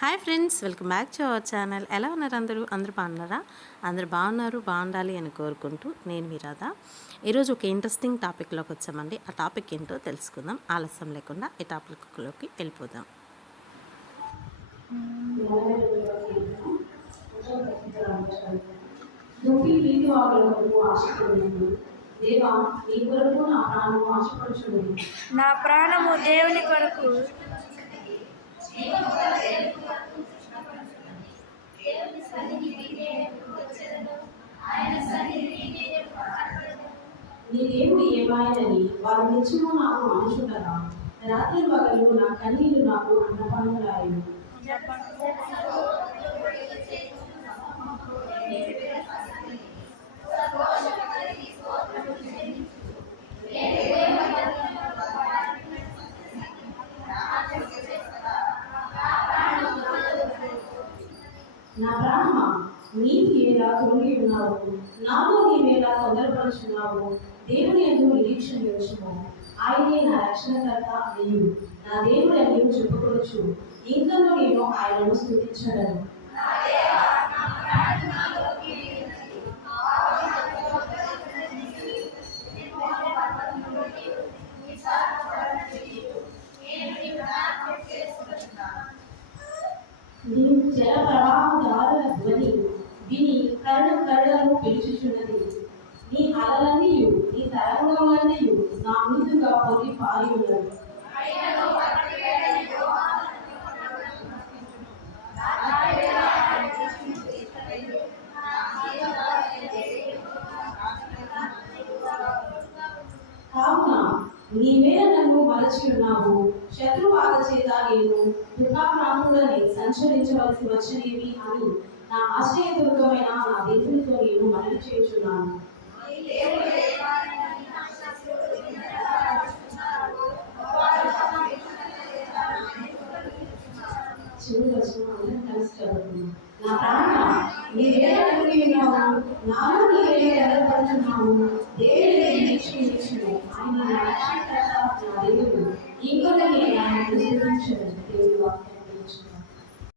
Hi friends, welcome back to our channel. ఎలా ఉన్నారు అందరూ బాగున్నారా? అందరూ బాగున్నారు, బాగుండాలి అని కోరుకుంటూ నేను మీ రాధా. ఈరోజు ఒక ఇంట్రెస్టింగ్ టాపిక్లోకి వచ్చామండి. ఆ టాపిక్ ఏంటో తెలుసుకుందాం. ఆలస్యం లేకుండా ఈ టాపిక్లోకి వెళ్ళిపోదాం. నా ప్రాణము దేవుని కొరకు నీ దేవుడు ఏమాయనని వారు నిత్యము నాకు మనుషులరా రాత్రి పగలు నా కన్నీళ్లు నాకు అన్నపానములాయను. నా ప్రాణమా, నీవు ఎలా తొలగి ఉన్నావు, నాలో నీవేలా తొందరపరుచున్నావు. దేవుని యందు నిరీక్షణ ఉంచుము, ఆయనే నా రక్షణకర్త అనియు నా దేవుడు అని చెప్పుకోవచ్చు. ఇంకను నేను ఆయనను స్తుతించగలను. నీ జల ప్రవాహదారుల ధ్వని విని కళ్ళను పిలుచుచున్నది. నీ అలలన్నీయు నీ తరంగములన్నీయు నా మీదుగా పొంగి పారి ఉన్నది. కావున నీవే నన్ను మరచి ఉన్నావు. శత్రువాద చేత నేను దుఃఖాక్రాంతులని సంచరించవలసి వచ్చినవి అని నా ఆశ్రయదుర్గమైన నా దేవునితో నేను మనవి చేయుచున్నాను. నా ప్రాణ నీవే నన్ను ఉన్నావు, నాలో నీవే ఎల్లపడుచున్నావు. దేవుని నిరీక్షించుము, ఆయన నా రక్షణకర్త, నా దేవుడు. ఇంకొక నేను ఆయన స్తుతించను.